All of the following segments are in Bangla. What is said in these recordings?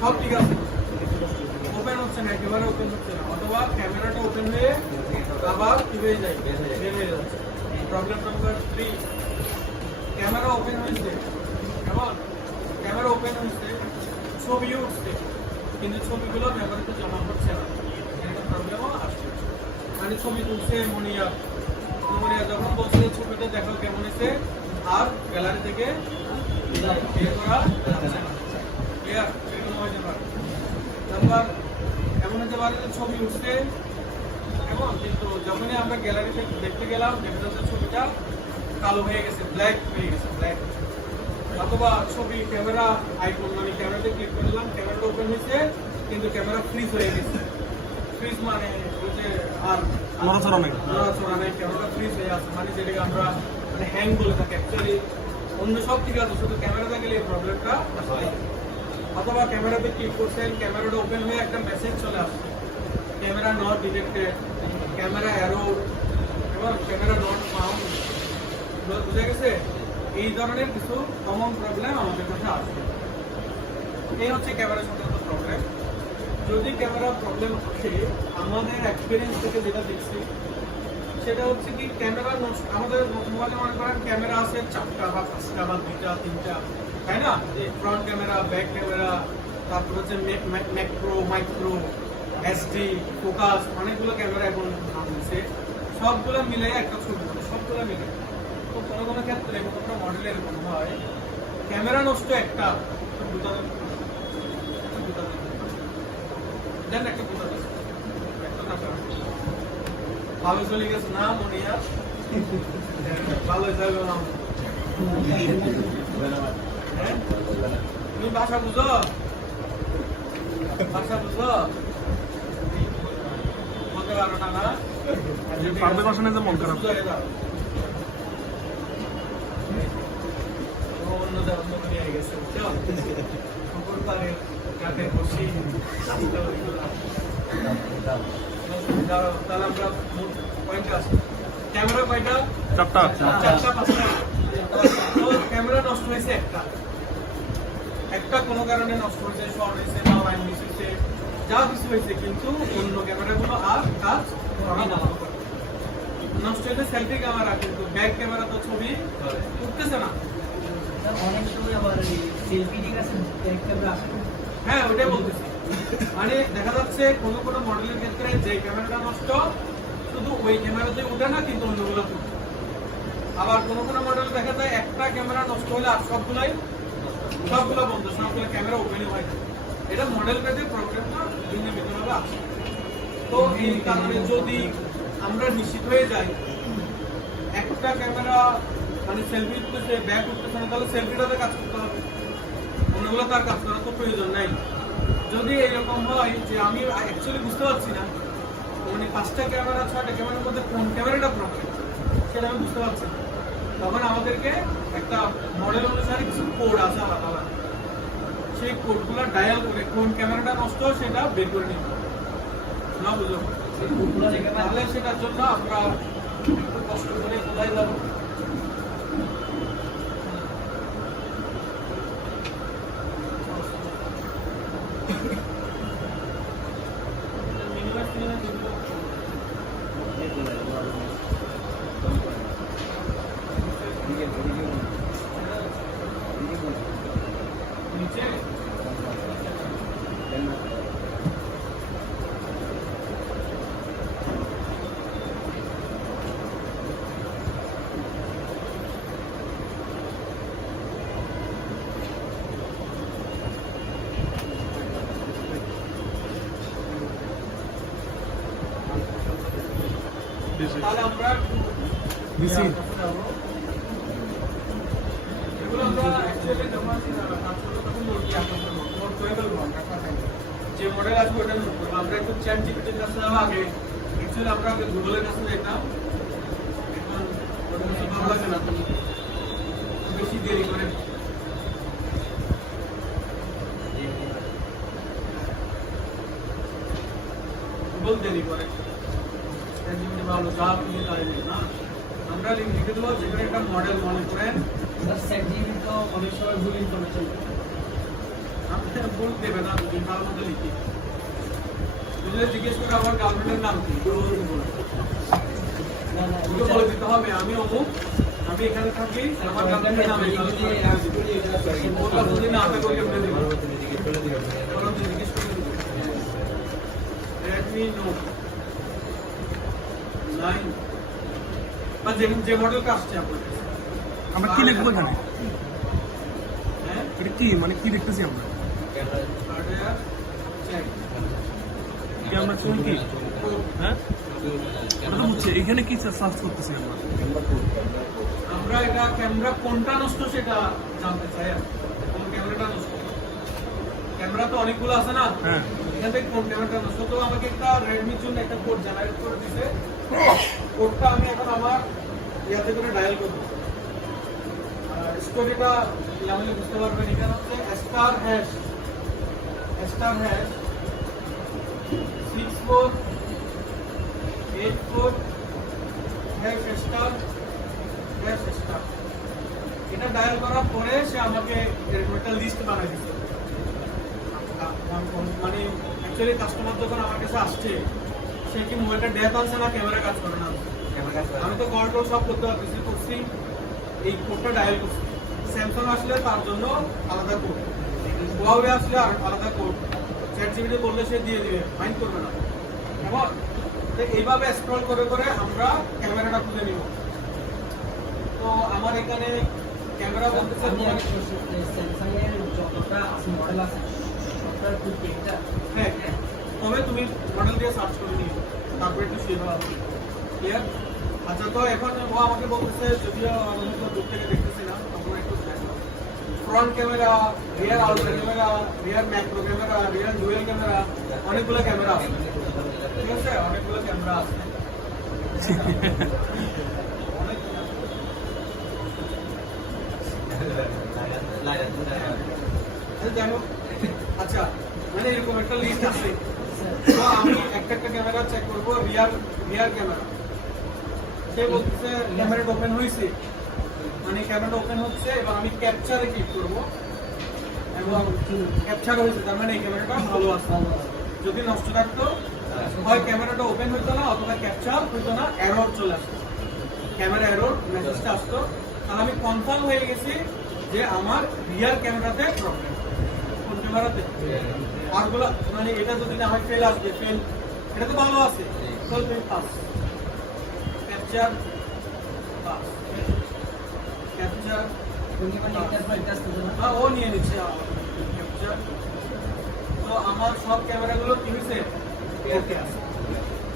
সব ঠিক আছে, ওপেন হচ্ছে না, একেবারে ওপেন হচ্ছে না, অথবা ক্যামেরাটা ওপেন হয়ে আবার কি হয়ে যায়, বের হয়ে যাচ্ছে। প্রবলেম নাম্বার 3, ক্যামেরা ওপেন হয়েছে, কেমন ক্যামেরা ওপেন হয়েছে, ছবি উঠছে কিন্তু ছবিগুলো মেমোরিতে জমা হচ্ছে না, এরকম প্রবলেমও আসছে। মানে ছবি তুলছে মনিয়া যখন বলছে ছবিটা দেখো কেমন হয়েছে, আর গ্যালারি থেকে বের করা যাচ্ছে না। ক্লিয়ার? এরকম হতে পারে। নাম্বার এমন হতে পারে যে ছবি উঠছে এবং কিন্তু যখনই আমরা গ্যালারিতে দেখতে গেলাম দেখা যাচ্ছে ছবিটা কালো হয়ে গেছে, ব্ল্যাক হয়ে গেছে, ব্ল্যাক। অথবা ছবি ক্যামেরা আইকন মানে ক্যামেরাতে ক্লিক করলাম, ক্যামেরাটা ওপেন হয়েছে কিন্তু ক্যামেরা ফ্রিজ হয়ে গেছে। ফ্রিজ মানে ওই যে আর নড়াচড়া নেই, ক্যামেরাটা ফ্রিজ হয়ে আছে, মানে যেটাকে আমরা মানে হ্যাং বলে থাকি। অ্যাকচুয়ালি অন্য সব ঠিক আছে, শুধু ক্যামেরাতে গেলে এই প্রবলেমটা আসে। অথবা ক্যামেরাতে ক্লিক করছেন, ক্যামেরাটা ওপেন হয়ে একটা মেসেজ চলে আসছে, camera not detected, camera arrow এবং ক্যামেরা নট ফাউন্ড। বুঝা গেছে? এই ধরনের কিছু কমন প্রবলেম আমাদের কাছে আসবে। এই হচ্ছে ক্যামেরা সংক্রান্ত প্রবলেম। যদি ক্যামেরা প্রবলেম আসে, আমাদের এক্সপিরিয়েন্স থেকে যেটা দেখছি সেটা হচ্ছে কি, ক্যামেরা আমাদের মোবাইলে মনে করেন ক্যামেরা আছে 4টা বা 5টা বা 2টা 3টা, তাই না? ফ্রন্ট ক্যামেরা, ব্যাক ক্যামেরা, তারপর হচ্ছে ম্যাক্রো, মাইক্রো, এসডি, ফোকাস, অনেকগুলো ক্যামেরা এখন আছে। সবগুলো মিলে একটা ছবি, সবগুলো মিলে। তো কোনো কোনো ক্ষেত্রে কোনো মডেলে এরকম হয় ক্যামেরা নষ্ট একটা, দেন একটা ভালো চলে গেছে না মনিয়া, ভালো যাবে না। তুমি ভাষা বুঝো, বলতে পারো না? মন খারাপ অন্য নিয়ে গেছে, পুকুর পাড়ে কাঠে বসি। তাহলে আমরা পয়েন্টে আসি। ক্যামেরা কয়টা? 4টা 5টা। তো ক্যামেরা নষ্ট হয়েছে একটা কোনো কারণে নষ্ট হয়েছে, শর্ট হয়েছে বা লাইন মিস হয়েছে, যা কিছু হয়েছে, কিন্তু অন্য ক্যামেরাগুলো আর কাজ করা না। নষ্ট হয়েছে সেলফি ক্যামেরা, কিন্তু ব্যাক ক্যামেরা তো ছবি উঠতেছে না। অনেক সময় আবার সেলফি ঠিক আছে, ব্যাক ক্যামেরা আসে। হ্যাঁ, ওইটাই বলতেছি। মানে দেখা যাচ্ছে কোনো কোনো মডেলের ক্ষেত্রে যে ক্যামেরাটা নষ্ট, শুধু ওই ক্যামেরাতে উঠে না, কিন্তু অন্যগুলো উঠে। আবার কোনো কোনো মডেল দেখা যায় একটা ক্যামেরা নষ্ট হলে আর সবগুলো বন্ধ, সবগুলো ক্যামেরা ওপেনই হয়। এটা মডেল ভেদে প্রবলেমটা ভিন্ন ভিন্নভাবে আছে। তো এই কারণে যদি আমরা নিশ্চিত হয়ে যাই একটা ক্যামেরা মানে সেলফি উঠতেছে, ব্যাক উঠতেছে না, তাহলে সেলফিটাতে কাজ করতে হবে, অন্যগুলো তার কাজ করার তো প্রয়োজন নাই। যদি এরকম হয় যে আমি অ্যাকচুয়ালি বুঝতে পারছি না, মানে 5টা ক্যামেরা 6টা ক্যামেরার মধ্যে কোন ক্যামেরাটা প্রবলেম সেটা আমি বুঝতে পারছি না, তখন আমাদেরকে একটা মডেল অনুসারে কিছু কোড আছে আলাদা আলাদা, সেই কোডগুলো ডায়াল করে কোন ক্যামেরাটা নষ্ট সেটা বের করে নিতে হবে না, বুঝলো? তাহলে সেটার জন্য আমরা একটু কষ্ট করে কোথায় যাবো, তাহলে আমরা এগুলো আমরা অ্যাকচুয়ালি যখন তখন নোট করে ফেলবো, যে মডেল আসবে ওটা নোট করবো। আমরা একটু চ্যাট জিপিটির কাছে যাওয়া আগে অ্যাকচুয়ালি আমরা আগে গুগলের কাছে যেতাম, এখন ভালো লাগে না, বেশি দেরি করে গুগল দেরি করে ভালো যা আপনি তাই না, আমরা লিখে দেবো যেখানে একটা মডেল মনে করেন অনেক সময় ভুল ইনফরমেশন। ভুল দেবে না, যদি তার মধ্যে লিখি যদি জিজ্ঞেস করে আমার গার্লফ্রেন্ডের নাম কি তো না না ওকে বলে দিতে হবে আমি অমুক, আমি এখানে থাকি, আমার গার্লফ্রেন্ডের নাম এই। ওটা যদি না থাকে ওকে বলে দেবো, বরং জিজ্ঞেস করে দেবো রেডমি নোট 9 বা যে মডেলটা আসছে আপনার কাছে। আমরা কি লিখবো এখানে? হ্যাঁ এটা কি মানে কি দেখতেছি আমরা? হার্ডওয়্যার চেক কি আমরা কোন কি? হ্যাঁ ওটা তো হচ্ছে এখানে কি সার্চ করতেছি আমরা? আমরা এটা ক্যামেরা কোনটা নষ্ট সেটা জানতে চাই। কোন ক্যামেরাটা নষ্ট? ক্যামেরা তো অনেকগুলো আছে না, হ্যাঁ এখান থেকে কোন ক্যামেরাটা নষ্ট। তো আমাকে একটা রেডমির জন্য একটা কোড জেনারেট করে দিছে, কোডটা আমি এখন আমার ইয়াতে করে ডায়াল করবো। স্টোরিটা আমি বুঝতে পারবেন, এখানে হচ্ছে স্টার হ্যাশ 6484 #** এটা ডায়াল করার পরে সে আমাকে এরকম একটা লিস্ট বানাই দিচ্ছে। মানে অ্যাকচুয়ালি কাস্টমার যখন আমার কাছে আসছে সে কি মোবাইলটা ডেথ আছে না ক্যামেরা কাজ করে না, আমি তো কল টল সব করতে পারতেছি, করছি এই কোডটা ডায়াল করছি। স্যামসাং আসলে তার জন্য আলাদা কোড, হুয়াওয়ে আসলে আলাদা কোড, ChatGPT বললে সে দিয়ে দিবে, মাইন্ড করবে না। কেমন? তো এইভাবে স্ক্রল করে করে আমরা ক্যামেরাটা খুঁজে নিব। তো আমার এখানে ক্যামেরা বলতেছে আমি স্যামসাং এর যতটা মডেল আছে সবটার খুব একটা হ্যাঁ, তবে তুমি মডেল দিয়ে সার্চ করে নিও, তারপরে একটু সেবা হবে। ক্লিয়ার? আচ্ছা, তো এখন ও আমাকে বলতেছে, যদিও আমি তো দূর থেকে দেখতেছি না, আপনারা একটু দেখো। ফ্রন্ট ক্যামেরা, রিয়ার আলট্রা ক্যামেরা, রিয়ার ম্যাক্রো ক্যামেরা, রিয়ার ডুয়েল ক্যামেরা, অনেকগুলো ক্যামেরা আছে। ঠিক আছে, অনেকগুলো ক্যামেরা আছে। অনেক যাই হোক, আচ্ছা মানে এরকম একটা লিস্ট আছে। তো আমি একটা একটা ক্যামেরা চেক করবো, রিয়ার ক্যামেরা। সে বলতেছে ক্যামেরাটা ওপেন হয়েছে, মানে ক্যামেরাটা ওপেন হচ্ছে, এবার আমি ক্যাপচারে ক্লিক করবো এবং ক্যাপচার হয়েছে, তার মানে এই ক্যামেরাটা ভালো আছে। যদি নষ্ট থাকতো হয় ক্যামেরাটা ওপেন হইতো না, অথবা ক্যাপচার হইতো না, এরর চলে আসতো, ক্যামেরা এরর মেসেজটা আসতো। তাহলে আমি কনফার্ম হয়ে গেছি যে আমার রিয়ার ক্যামেরাতে প্রবলেম। কোন ক্যামেরাতে? আরগুলো মানে এটা যদি না হয় ফেল আসবে, ফেল, এটা তো ভালো আছে, চলবে পাস, ক্যাপচার পাস, ক্যাপচার ও নিয়ে নিচ্ছে ক্যাপচার। তো আমার সব ক্যামেরাগুলো কি হয়েছে? ওকে আছে।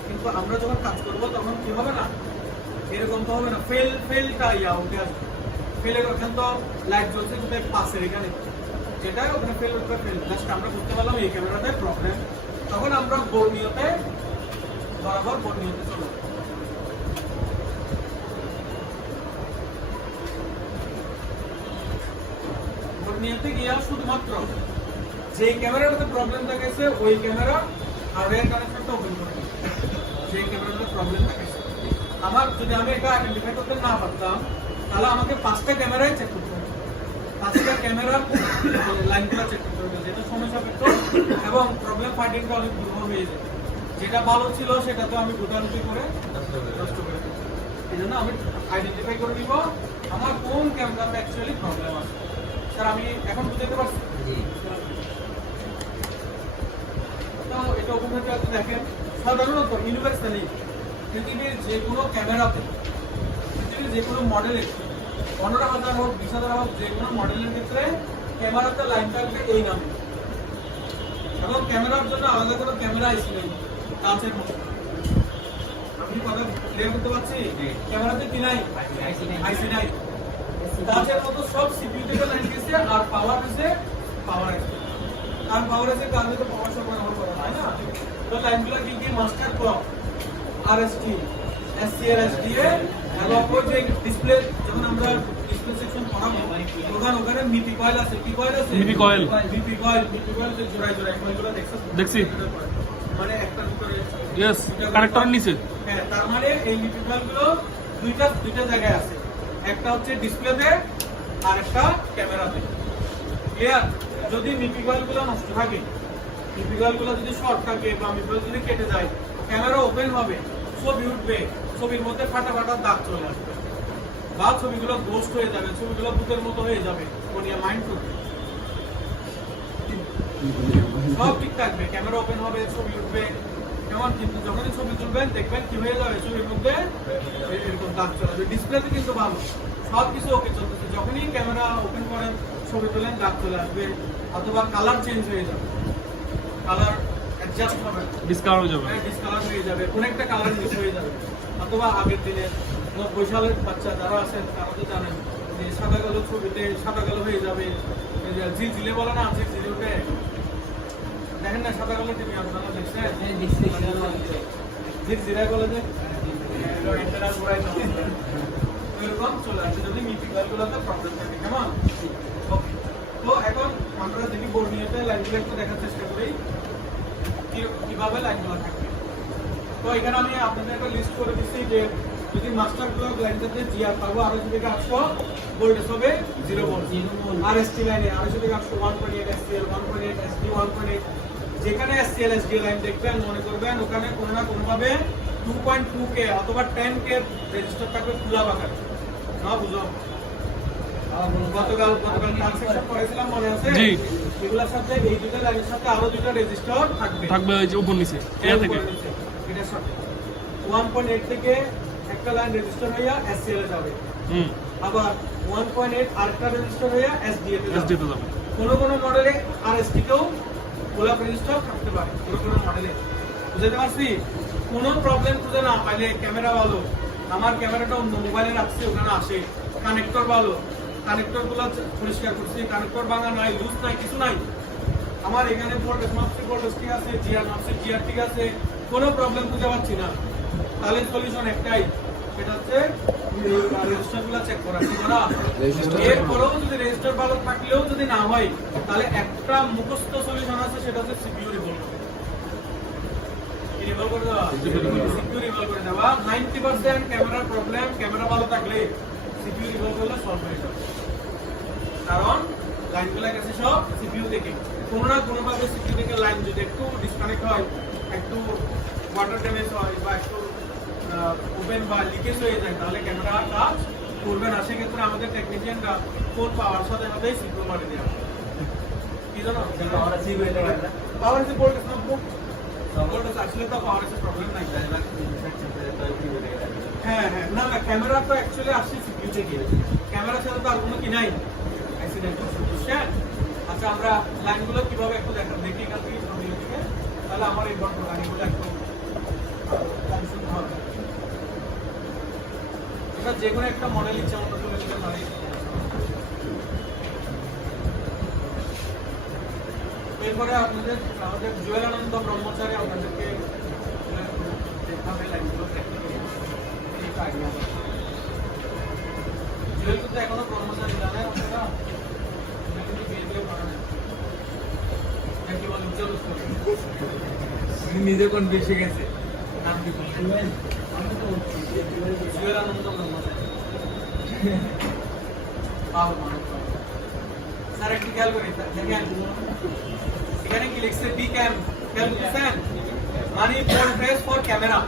কিন্তু আমরা যখন কাজ করবো তখন কি হবে না, এরকম তো হবে না, ফেলটা উঠে আসবে। ফেলের ওখানে তো লাইট জ্বলছে, যেটা পাশের এখানে, যেটা ওখানে ফেল উঠবে, ফেল। জাস্ট আমরা বুঝতে পারলাম এই ক্যামেরাতে প্রবলেম, তখন আমরা বর্ণীয়তে বরাবর বর্ণীয়তে চলে যাবো। বর্ণীয়তে গিয়া শুধুমাত্র যে ক্যামেরাটাতে প্রবলেম দেখাইছে ওই ক্যামেরা হার্ডওয়্যার কানেকশনটা ওপেন করে দিই। যে ক্যামেরাটাতে প্রবলেম দেখাইছে আমার, যদি আমি এটা আইডেন্টিফাই করতে না পারতাম তাহলে আমাকে 5টা ক্যামেরাই চেক করতে হবে, 5টা ক্যামেরার লাইনগুলো চেক করতে হবে, যেটা সময় সাপেক্ষ এবং প্রবলেম ফাইন্ডিংটা অনেক দুর্বল হয়ে যায়। যেটা ভালো ছিল সেটা তো আমি গোটাগুটি করে নষ্ট করে দিই। এই জন্য আমি আইডেন্টিফাই করে নিব আমার কোন ক্যামেরাতে অ্যাকচুয়ালি প্রবলেম আছে। স্যার আমি এখন বুঝতে পারছি। তো এটা ওপেন হতে আপনি দেখেন, সাধারণত ইউনিভার্সালি পৃথিবীর যে কোনো ক্যামেরাতে, পৃথিবীর যে কোনো মডেলের 15,000 হোক 20,000 হোক, যে কোনো মডেলের ক্ষেত্রে ক্যামেরাতে লাইন থাকবে এই নামে, এবং ক্যামেরার জন্য আলাদা কোনো ক্যামেরা আইসি নেই, কাঁচের মতো। আপনি কথা ক্লিয়ার করতে পারছি? ক্যামেরাতে কি নাই? আইসি নাই, কাঁচের মতো সব সিপিইউ থেকে লাইন গেছে, আর পাওয়ার হচ্ছে পাওয়ার আছে, আর পাওয়ার আছে কারণে তো পাওয়ার সব ব্যবহার করা হয় না। তো লাইনগুলো কি কি? মাস্টার ক্লক, আরএসটি, এসসিআরএসডিএ, এবং ওই যে ডিসপ্লে, যখন আমরা ডিসপ্লে সেকশন পড়াবো ওখানে মিপি কয়েল আছে। কি কয়েল আছে? মিপি কয়েল যে জোড়ায় কয়েলগুলো দেখছি, মানে একটা ভিতরে ইয়েস কানেক্টরের নিচে। হ্যাঁ, তার মানে এই মিপি কয়েলগুলো দুইটা জায়গায় আছে, একটা হচ্ছে ডিসপ্লেতে আর একটা ক্যামেরাতে। ক্লিয়ার? যদি মিপি কয়েলগুলো নষ্ট থাকে, মিপি কয়েলগুলো যদি শর্ট থাকে বা মিপি কয়েল যদি কেটে যায়, ক্যামেরা ওপেন হবে, ছবি উঠবে, ছবির মধ্যে ফাটা ফাটা দাগ চলে আসবে, বা ছবিগুলো গোস্ট হয়ে যাবে, ছবিগুলো ভূতের মতো হয়ে যাবে। কোনিয়া মাইন্ড করবে, সব ঠিক থাকবে, ক্যামেরা ওপেন হবে, ছবি উঠবে কেমন, কিন্তু যখনই ছবি তুলবেন দেখবেন কি হয়ে যাবে, ছবির মধ্যে এরকম দাগ চলে আসবে। ডিসপ্লেতে কিন্তু ভালো, সব কিছু ওকে চলতেছে, যখনই ক্যামেরা ওপেন করেন ছবি তোলেন দাগ চলে আসবে, অথবা কালার চেঞ্জ হয়ে যাবে, কালার অ্যাডজাস্ট হবে, ডিসকাউন্ট হয়ে যাবে, ডিসকালার হয়ে যাবে, কোন একটা কালার মিস হয়ে যাবে। অথবা আগের দিনে 90 সালের বাচ্চা যারা আছেন তারা তো জানেন যে সাদা কালো ছবিতে সাদা কালো হয়ে যাবে, ঝিলঝিলে বলে না, ঝিলঝিলে উঠে দেখেন না সাদা কালো টিভি আপনারা দেখছেন, ঝিলঝিলে বলে যে এরকম চলে আসে যদি মিটিগুলোতে প্রবলেম থাকে। কেমন? ওকে, তো এখন আমরা দেখি বর্ণিয়াতে লাইনগুলো একটু দেখার চেষ্টা করি কিভাবে লাইনগুলো থাকবে। তো এখানে আমি আপনাদের একটা লিস্ট করে দিচ্ছি যে যদি মাস্টার ব্লক লাইনটাতে জিআর পাবো 250 থেকে 800 ভোল্টেজ হবে 0 ভোল্ট, আর এসটি লাইনে 250 থেকে 800 1.8 এসটিএল 1.8 এসডি 1.8, যেখানে এসটিএল এসডি লাইন দেখবেন মনে করবেন ওখানে কোনো না কোনো ভাবে 2.2K অথবা 10K রেজিস্টার থাকবে খোলা বাঁকার না, বুঝো গতকাল ট্রান্সেকশন করেছিলাম মনে আছে, জি, এগুলোর সাথে এই দুটো লাইনের সাথে আরো দুটো রেজিস্টার থাকবে ওই যে উপর নিচে এর থেকে এটার সাথে 1.8 থেকে একটা লাইন রেজিস্টার হইয়া এসসিএল এ যাবে, আবার 1.8 আরেকটা রেজিস্টার হইয়া এসডিএ তে যাবে। কোন মডেলে আরএসটি কেও খোলা রেজিস্টার থাকতে পারে, কোন মডেলে। বুঝতে পারছি? কোন প্রবলেম খুঁজে না পাইলে ক্যামেরা ভালো, আমার ক্যামেরাটা অন্য মোবাইলে রাখছি ওখানে আসে, কানেক্টর ভালো, কানেক্টর গুলো পরিষ্কার করছি, কানেক্টর ভাঙা নাই, লুজ নাই, কিছু নাই, আমার এখানে ভোল্টেজ মাপছি, ভোল্টেজ ঠিক আছে, জিআর মাপছি, জিআর ঠিক আছে, কোনো প্রবলেম খুঁজে পাচ্ছি না, তাহলে সলিউশন একটাই, সেটা হচ্ছে রেজিস্টার গুলো চেক করা। এরপরেও যদি রেজিস্টার ভালো থাকলেও যদি না হয়, তাহলে একটা মুখস্থ সলিউশন আছে, সেটা হচ্ছে সিপিইউ রিভলভ করে দেওয়া। সিপিইউ রিভলভ করে দেওয়া 90% ক্যামেরার প্রবলেম, ক্যামেরা ভালো থাকলে সিপিইউ রিভলভ করলে সলভ হয়ে যাবে, কারণ লাইনগুলো গেছে সব সিপিইউ থেকে। কোনো না কোনো ভাবে সিপিইউ থেকে লাইন যদি একটু ডিসকানেক্ট হয়, একটু ওয়াটার ড্যামেজ হয়, বা একটু ওপেন বা লিকেজ হয়ে যায়, তাহলে ক্যামেরা কাজ করবে না। সেক্ষেত্রে আমাদের টেকনিশিয়ানরা ফোন পাওয়ার সাথে সাথে সিপিইউ মারি দেওয়া, কি জানো পাওয়ার আছে ভোল্টেজ না, ভোল্টেজ আসলে তো পাওয়ার আছে প্রবলেম নাই। হ্যাঁ হ্যাঁ, না না, ক্যামেরা তো অ্যাকচুয়ালি আসছে সিপিইউ থেকে, ক্যামেরার সাথে তো আর কোনো কি নাই, অ্যাক্সিডেন্ট বুঝছেন? আচ্ছা, আমরা লাইনগুলো কিভাবে একটু দেখি এখান থেকে সামনে দিকে, তাহলে আমার এই বড় লাইনগুলো একটু কম শুনতে হবে। এটা যে কোনো একটা মডেল ইচ্ছা মতো তুলে নিতে পারি। এরপরে আপনাদের আমাদের জুয়েলানন্দ ব্রহ্মচারী আপনাদেরকে দেখাবে লাইনগুলো জুয়েল কিন্তু এখনো ব্রহ্মচারী জানেন আপনারা, নিজে কোন বেশি গেছে নাম কি বললেন? জুয়েলানন্দ ব্রহ্মচারী। স্যার একটু খেয়াল করি, দেখেন এখানে কি লিখছে, বি ক্যাম, খেয়াল করছেন? Money voltage for camera,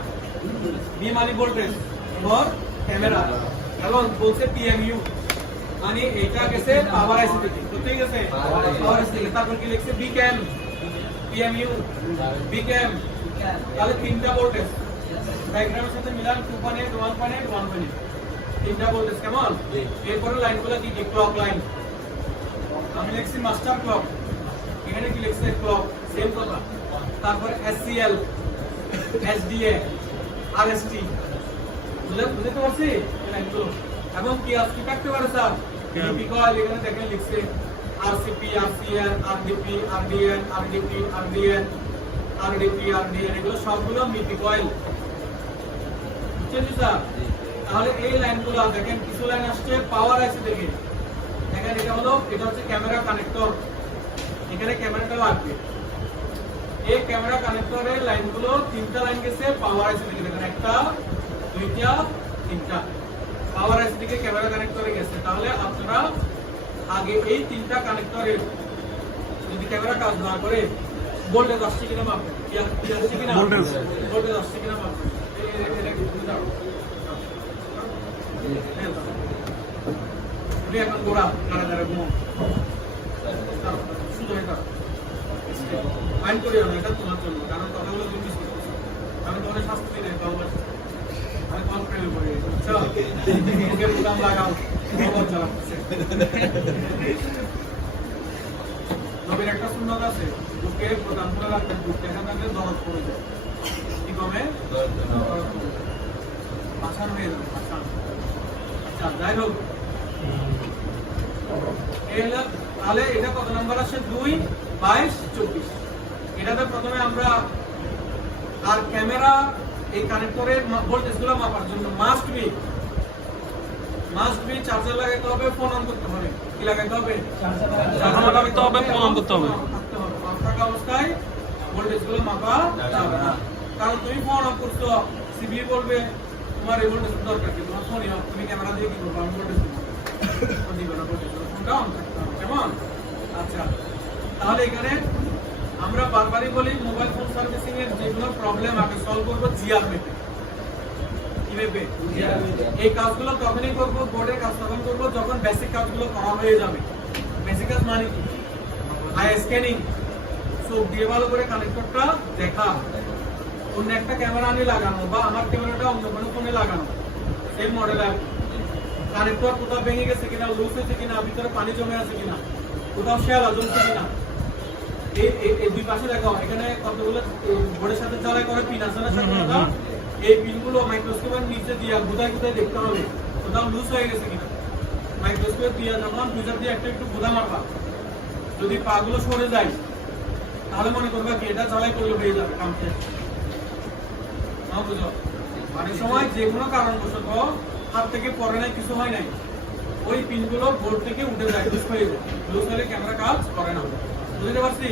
B money voltage for camera, এবং বলছে পিএমইউ, মানে এটা গেছে পাওয়ার আইসি থেকে, বুঝতেই গেছে পাওয়ার আইসি থেকে। তারপর কি লিখছে, বি ক্যাম, পিএমইউ, বি ক্যাম, তাহলে তিনটা ভোল্টেজ ডায়াগ্রামের সাথে মিলান, 2.8 1.8 1.8, তিনটা ভোল্টেজ। কেমন? এরপরে লাইনগুলো কি কি, ক্লক লাইন, আমি লিখছি মাস্টার ক্লক, এখানে কি লিখছে ক্লক, সেম কথা। তারপর এসসিএল, এসডিএ, আরএসটি, বুঝতে পারছি লাইনগুলো। এবং কি আজকে কাটতে পারে স্যার, ডিপি কয়েল, এখানে দেখেন লিখছে আরসিপি, আরসিএন, আরডিপি, আরডিএন, আরডিপি, আরডিএন, আরডিপি, আরডিএন, এগুলো সবগুলো মিপি কয়েল, বুঝছেন স্যার? তাহলে এই লাইনগুলো দেখেন, কিছু লাইন আসছে পাওয়ার আইসি থেকে, দেখেন এটা হচ্ছে ক্যামেরা কানেক্টর, এখানে ক্যামেরাটা লাগবে। এই ক্যামেরা কানেক্টরের লাইনগুলো তিনটা লাইন গেছে পাওয়ার আইসি থেকে, দেখেন একটা, দুইটা, তিনটা পাওয়ার আইসি থেকে ক্যামেরা কানেক্টরে গেছে। তাহলে আপনারা আগে এই তিনটা কানেক্টরের যদি ক্যামেরা কাজ না করে ভোল্টেজ আসছে কিনা মাপবেন, কি আসছে কিনা Voltage। ভোল্টেজ আসছে কিনা মাপবেন। তুমি এখন গোড়া দাঁড়া দাঁড়া ঘুমো শুধু এটা মাইন্ড করিও না, এটা তোমার জন্য, কারণ কথাগুলো তুমি মিস করতেছো। আমি তোমাদের শাস্তি নেই, ভালোবাসি, আমি কল প্রেমে পড়ে গেছি, বুঝছো? মুখের বুতাম লাগাও, খবর চালাচ্ছে। নবীর একটা সুন্নাত আছে, বুকে বুতাম খুলে রাখবেন, বুক দেখা থাকলে দরদ পড়ে যায়। কি কমে? পাছান হয়ে যাবে, পাছান। আচ্ছা, যাই হোক, তাহলে এটা কত নাম্বার আসে? 2, 22, 24। এটাতে প্রথমে আমরা আর ক্যামেরা এই কানেক্টরের ভোল্টেজ গুলো মাপার জন্য মাস্ট বি চার্জার লাগাইতে হবে, ফোন অন করতে হবে। কি লাগাইতে হবে? চার্জার লাগাইতে হবে, ফোন অন করতে হবে। অফ থাকা অবস্থায় ভোল্টেজ গুলো মাপা যাবে না, কারণ তুমি ফোন অন করছো, সিবিইউ বলবে তোমার এই ভোল্টেজ দরকার কি, তোমার ফোনই অফ, তুমি ক্যামেরা দিয়ে কি করবো? আমি ভোল্টেজ দিবে না, ভোল্টেজ ফোনটা অন থাকতে হবে, কেমন? আচ্ছা, তাহলে এখানে আমরা বারবারই বলি মোবাইল ফোন সার্ভিসিং এর যেগুলো প্রবলেম আগে সলভ করবো জিআর মেপে। কি মেপে? এই কাজগুলো তখনই করবো, বোর্ডের কাজ তখন করবো যখন বেসিক কাজগুলো করা হয়ে যাবে। বেসিক কাজ মানে কি? আই স্ক্যানিং, চোখ দিয়ে ভালো করে কানেক্টরটা দেখা, অন্য একটা ক্যামেরা আনি লাগানো, বা আমার ক্যামেরাটা অন্য কোনো ফোনে লাগানো, সেম মডেল কানেক্টর কোথাও ভেঙে গেছে কিনা, লুজ হয়েছে কিনা, ভিতরে পানি জমে আছে কিনা, কোথাও শেয়ালা জমছে কিনা, এই দুই পাশে দেখো এখানে কতগুলো বোর্ডের সাথে জড়াই করে পিন আছে না, এই পিনগুলো মাইক্রোস্কোপের নিচে দিয়ে গুদায় গুদায় দেখতে হবে কোথাও লুজ হয়ে গেছে কিনা। মাইক্রোস্কোপ দিয়ে যখন ফিচার দিয়ে একটু গুদা মারবা, যদি পা গুলো সরে যায় তাহলে মনে করবা কি এটা জড়াই করলে হয়ে যাবে কাম শেষ। বুঝো, অনেক সময় যে কোনো কারণবশত হাত থেকে পরে নাই, কিছু হয় নাই, ওই পিনগুলো বোর্ড থেকে উঠে যায়, লুজ হয়ে যায়, লুজ হলে ক্যামেরা কাজ করে না। বুঝতে পারছি?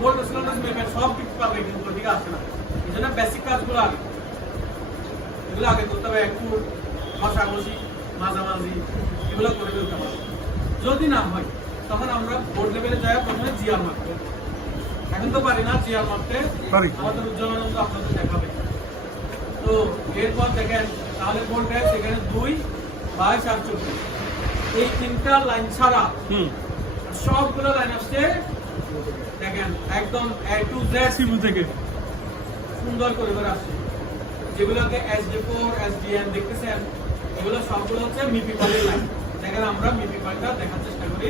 বোর্ড মেপের সব কিছু পাবে কিন্তু ওদিকে আসে না। এই জন্য বেসিক কাজগুলো আগে, এগুলো আগে করতে হবে, একটু ঘষাঘষি মাঝামাঝি এগুলো করে ফেলতে হবে। যদি না হয় তখন আমরা বোর্ড লেভেলে যাই, প্রথমে জিআর মাপতে। এখন তো পারি না জিআর মাপতে, আমাদের উজ্জ্বলানন্দ আপনাদের দেখাবে। তো এরপর দেখেন তাহলে বোর্ডে সেখানে 2, 22 আর 24 এই তিনটা লাইন ছাড়া সবগুলো লাইন আসছে দেখেন একদম A to Z সিবিইউ থেকে সুন্দর করে করে আসছে। যেগুলোকে SD4, SDN দেখতেছেন, এগুলো সবগুলো হচ্ছে মিপি কয়েলের লাইন। দেখেন আমরা মিপি কয়েলটা দেখার চেষ্টা করি।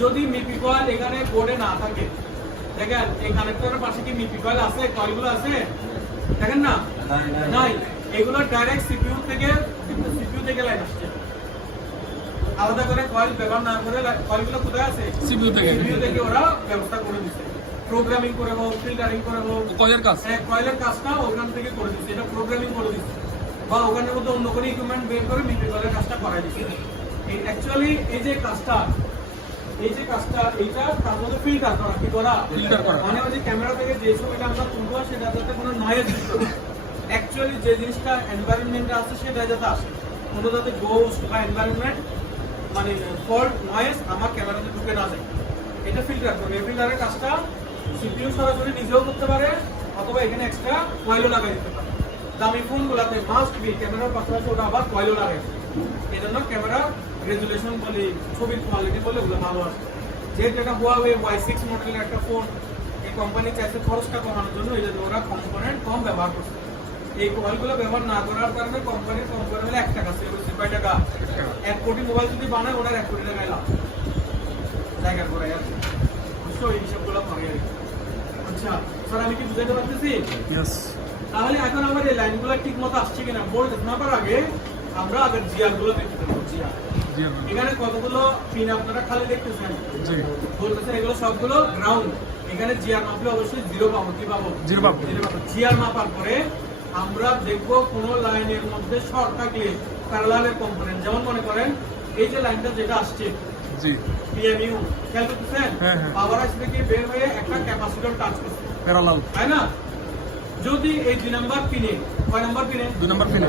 যদি মিপি কয়েল এখানে বোর্ডে না থাকে, দেখেন এই কানেক্টরের পাশে কি মিপি কয়েল আছে? কয়েলগুলো আছে? দেখেন না, নাই। এগুলো ডাইরেক্ট সিপিইউ থেকে লাইন আসছে, আলাদা করে কয়েল ব্যবহার না করে। কয়েলগুলো কোথায় আছে? সিপিইউ থেকে ওরা ব্যবস্থা করে দিচ্ছে, প্রোগ্রামিং করে হোক, ফিল্টারিং করে হোক, কয়েলের কাজটা ওখান থেকে করে দিচ্ছে, এটা প্রোগ্রামিং করে দিচ্ছে, বা ওখানের মধ্যে অন্য কোনো ইকুইপমেন্ট বের করে মিপি কয়েলের কাজটা করাই দিচ্ছে। অ্যাকচুয়ালি এই যে কাজটা এইটা তার মধ্যে ফিল্টার করা, কি করা? ফিল্টার করা মানে ওই যে ক্যামেরা থেকে যে ছবিটা আমরা তুলবো সেটা যাতে কোনো নয়েজ যুক্ত না, অ্যাকচুয়ালি যে জিনিসটা এনভায়রনমেন্টে আছে সেটা যাতে আসে, কোনো যাতে গোস্ট বা এনভায়রনমেন্ট মানে ফল্ট নয়েজ আমার ক্যামেরাতে ঢুকে না যায়, এটা ফিল্টার করবে। এই ফিল্টারের কাজটা সিপিইউ সরাসরি নিজেও করতে পারে, অথবা এখানে এক্সট্রা কয়েলও লাগাই দিতে পারে। দামি ফোনগুলোতে মাস্ট বি ক্যামেরার পাশাপাশি ওটা আবার কয়েলও লাগাই দেয়, এই জন্য ক্যামেরা রেজুলেশন বলি, ছবির কোয়ালিটি বলে ওগুলো ভালো আসে। যেহেতু এটা Huawei Y6 মডেলের একটা ফোন, এই কোম্পানি চাইছে খরচটা কমানোর জন্য, এই জন্য ওরা কম্পোনেন্ট কম ব্যবহার করছে। এই কয়েলগুলো ব্যবহার না করার কারণে কোম্পানির কম্পোনেন্ট 1 টাকা সেভ হচ্ছে। কয় টাকা? 1 কোটি মোবাইল যদি বানায় ওনার 1 কোটি টাকায় লাভ, জায়গা করে আছে, অবশ্যই এই হিসাবগুলো করে। আচ্ছা স্যার, আমি কি বুঝাতে পারতেছি? তাহলে এখন আমার এই লাইনগুলো ঠিক মতো আসছে কিনা বোর্ড মাপার আগে আমরা আগের জিআর গুলো দেখতে পাবো। এখানে কতগুলো পিন আপনারা খালি দেখতেছেন, বলতেছেন এগুলো সবগুলো গ্রাউন্ড। এখানে জিআর মাপলে অবশ্যই 0 পাবো। কি পাবো? 0 পাবো। জিআর মাপার পরে আমরা দেখবো কোন লাইনের মধ্যে শর্ট থাকলে প্যারালালের কম্পোনেন্ট, যেমন মনে করেন এই যে লাইনটা যেটা আসছে পিএমইউ, খেয়াল করতেছেন পাওয়ার আসছে থেকে বের হয়ে একটা ক্যাপাসিটর টাচ করছে প্যারালাল, তাই না? যদি এই 2 নাম্বার পিনে, কয় নাম্বার পিনে? 2 নাম্বার পিনে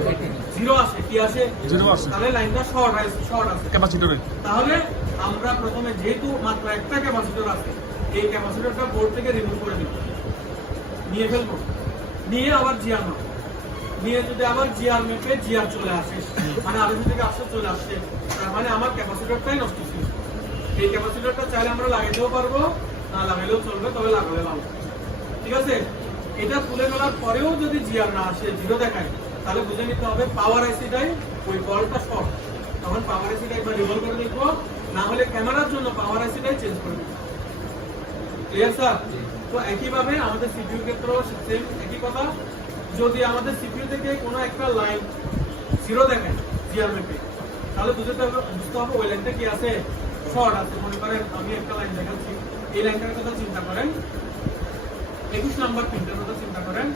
0 আসে, কি আসে? 0 আসে, তাহলে লাইনটা শর্ট আছে ক্যাপাসিটরে। তাহলে আমরা প্রথমে যেহেতু মাত্র একটা ক্যাপাসিটর আছে, এই ক্যাপাসিটরটা বোর্ড থেকে রিমুভ করে দিব, নিয়ে ফেলবো, নিয়ে আবার জিআর মাপ নিয়ে যদি আবার জিআর মেপে জিআর চলে আসে, মানে আলোচনা থেকে আসতে চলে আসছে, তার মানে আমার ক্যাপাসিটরটাই নষ্ট ছিল। এই ক্যাপাসিটরটা চাইলে আমরা লাগাইতেও পারবো, না লাগাইলেও চলবে, তবে লাগালে ভালো। ঠিক আছে, এটা তুলে ফেলার পরেও যদি জিআর না আসে, জিরো দেখায়, তাহলে বুঝে নিতে হবে পাওয়ার আইসিটাই ওই বলটা শর্ট। তখন পাওয়ার আইসিটা একবার রিভলভ করে দেখবো, না হলে ক্যামেরার জন্য পাওয়ার আইসিটাই চেঞ্জ করে দেবো। Clear sir? তো একইভাবে আমাদের সিপিইউ ক্ষেত্রেও সেম একই কথা। যদি আমাদের সিপিইউ থেকে কোনো একটা লাইন জিরো দেখায় জিআর মেপে, তাহলে বুঝতে হবে ওই লাইনটা কি আছে, শর্ট আছে। মনে করেন আমি একটা লাইন দেখাচ্ছি, এই লাইনটার কথা চিন্তা করেন, 21 নাম্বার পিনটার কথা চিন্তা করেন।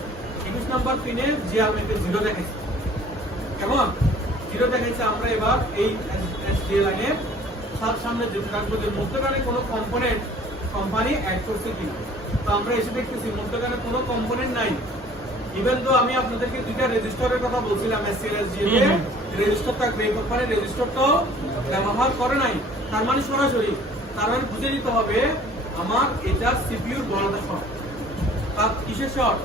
21 নাম্বার পিনে জিআর মেপে জিরো দেখাইছে, কেমন জিরো দেখাইছে। আমরা এবার এই এসডি লাইনের সামনে যেতে থাকবো যে মধ্যখানে কোনো কম্পোনেন্ট কোম্পানি অ্যাড করছে কিনা। তো আমরা এসে দেখতেছি মধ্যখানে কোনো কম্পোনেন্ট নাই। ইভেন তো আমি আপনাদেরকে দুইটা রেজিস্টারের কথা বলছিলাম, এসসিএল এসজিএ রেজিস্টারটা গ্রে কোম্পানির রেজিস্টারটাও ব্যবহার করে নাই। তার মানে সরাসরি, তার মানে বুঝে নিতে হবে আমার এটা সিপিইউর বলটা শর্ট। তার কিসের শর্ট?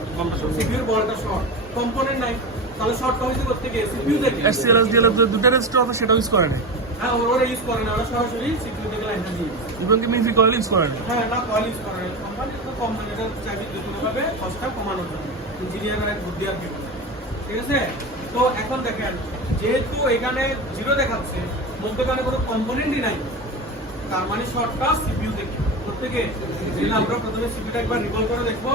সিপিইউর বলটা শর্ট, কম্পোনেন্ট নাই। তাহলে শর্টটা হয়েছে কোত্থেকে? সিপিইউ থেকে। এসসিএল এসডিএল এর যে দুটো রেজিস্টার আছে সেটা ইউজ করে না। হ্যাঁ, ওরা ইউজ করে না, ওরা সরাসরি সিপিইউ থেকে লাইনটা দিয়ে দিচ্ছে। ইভেন কি মিউজিক কয়েল ইউজ করে না। হ্যাঁ, না কয়েল ইউজ করে না। কোম্পানিটা চাইবে দুটোভাবে কষ্টটা কমানোর জন্য, ইঞ্জিনিয়াররা এক বুদ্ধি আর কি বলে। ঠিক আছে, তো এখন দেখেন যেহেতু এখানে জিরো দেখাচ্ছে, মধ্যখানে কোনো কম্পোনেন্টই নাই, তার মানে শর্টটা সিপিইউ থেকে। প্রত্যেকে আমরা প্রথমে সিপিইউটা একবার রিভলভ করে দেখবো।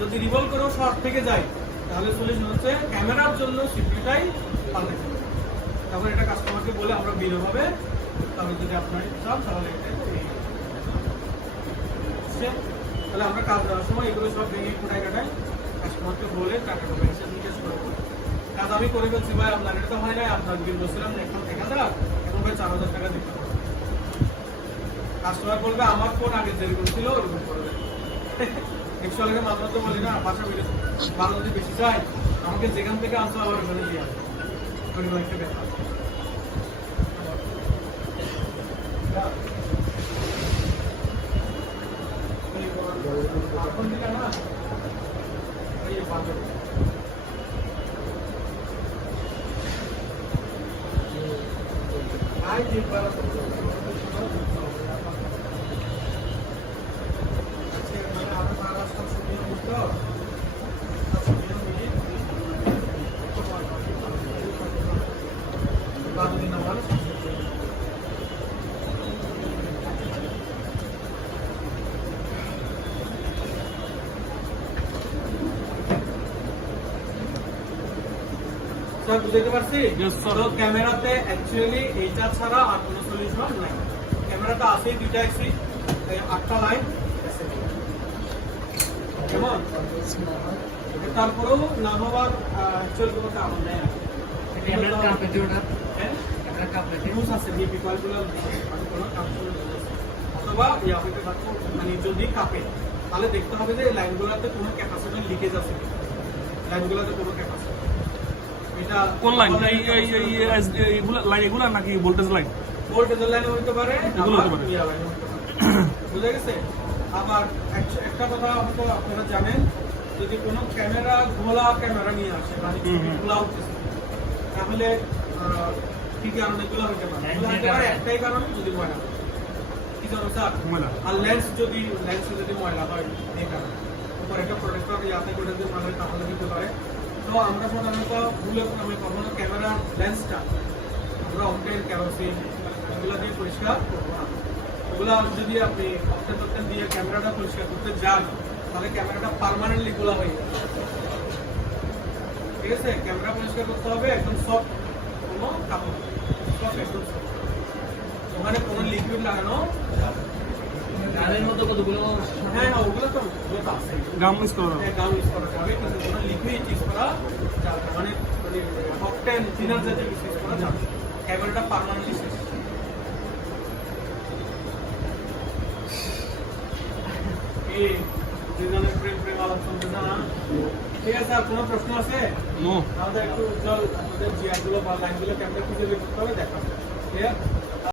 যদি রিভলভ করেও শর্ট থেকে যায়, তাহলে সলিউশন হচ্ছে ক্যামেরার জন্য সিপিইউটাই পাল্টাতে হবে। তখন এটা কাস্টমারকে বলে আমরা বিল হবে, তাহলে যদি আপনার চান তাহলে এটা তাহলে আমরা কাজ দেওয়ার সময় এগুলো সব ভেঙে কোটায় কাটায় কাস্টমারকে বলে টাকাটা পয়সা জিজ্ঞেস করবো। কাজ আমি করে ফেলছি ভাই, আপনার এটা তো হয় নাই, আপনার বিল বলছিলাম এখন 1000, এখন ভাই 4000 টাকা দিতে হবে। কাস্টমার বলবে আমার ফোন আগে যেরকম ছিল ওরকম করবে। একচুয়ালি মাত্র তো বলি না, বাসা বেড়ে ভালো যদি বেশি চাই, আমাকে যেখান থেকে আনতে আবার ওখানে দিয়ে আসবে, ওরকম একটা ব্যাপার। এখন দিলে না এই বাজার আই যে বাজার বুঝতে পারছি। তো ক্যামেরাতে অ্যাকচুয়ালি এইটা ছাড়া আর কোনো সলিউশন নাই। ক্যামেরাটা আছেই দুইটা এক্সি, 8টা লাইন, কেমন তারপরেও না হওয়ার অ্যাকচুয়াল কোনো কারণ নেই। অথবা মানে যদি কাঁপে তাহলে দেখতে হবে যে লাইনগুলোতে কোনো ক্যাপাসিটর লিকেজ আছে, লাইনগুলোতে কোনো ক্যাপাসিটর। কোন লাইন? লাইন এগুলো নাকি ভোল্টেজ লাইন? ভোল্টেজের লাইন হতে পারে, বুঝা গেছে। আবার একটা কথা হয়তো আপনারা জানেন, যদি কোনো ক্যামেরা ঘোলা ক্যামেরা নিয়ে আসে, মানে ঘোলা উঠতেছে, তাহলে কি কারণে এগুলো হতে পারে? একটাই কারণ, যদি ময়লা কি জানো স্যার, আর লেন্সে যদি ময়লা হয়, এই কারণে উপরে একটা প্রোটেক্টর যাতে করে যদি ময়লা হয় তাহলে দিতে পারে। তো আমরা সাধারণত ভুলে আমি কখনো ক্যামেরার লেন্সটা আমরা অকটেন, কেরোসিন এগুলো দিয়ে পরিষ্কার করবো না। ওগুলো যদি আপনি অকটেন দিয়ে ক্যামেরাটা পরিষ্কার করতে যান, তাহলে ক্যামেরাটা পার্মানেন্টলি গোলা হয়ে যাবে। ঠিক আছে, ক্যামেরা পরিষ্কার করতে হবে একদম সফট, কোনো কাপড় সফট, একদম ওখানে কোনো লিকুইড লাগানো গানের মতো কতগুলো। হ্যাঁ, ওগুলো তো আছে, গাম ইউজ করা যাবে, গাম ইউজ করা যাবে, কিন্তু কোনো লিকুইড ইউজ করা যাবে, মানে অকটেন থিনার জাতীয় কিছু ইউজ করা যাবে। ক্যামেরাটা পার্মানেন্টলি শেষ। এই দুজনের প্রেম আলাপ চলতে না। ঠিক আছে, আর কোনো প্রশ্ন আছে? আমাদের একটু উজ্জ্বল আপনাদের জিআর গুলো বা লাইন গুলো ক্যামেরা খুঁজে বের করতে হবে, দেখা।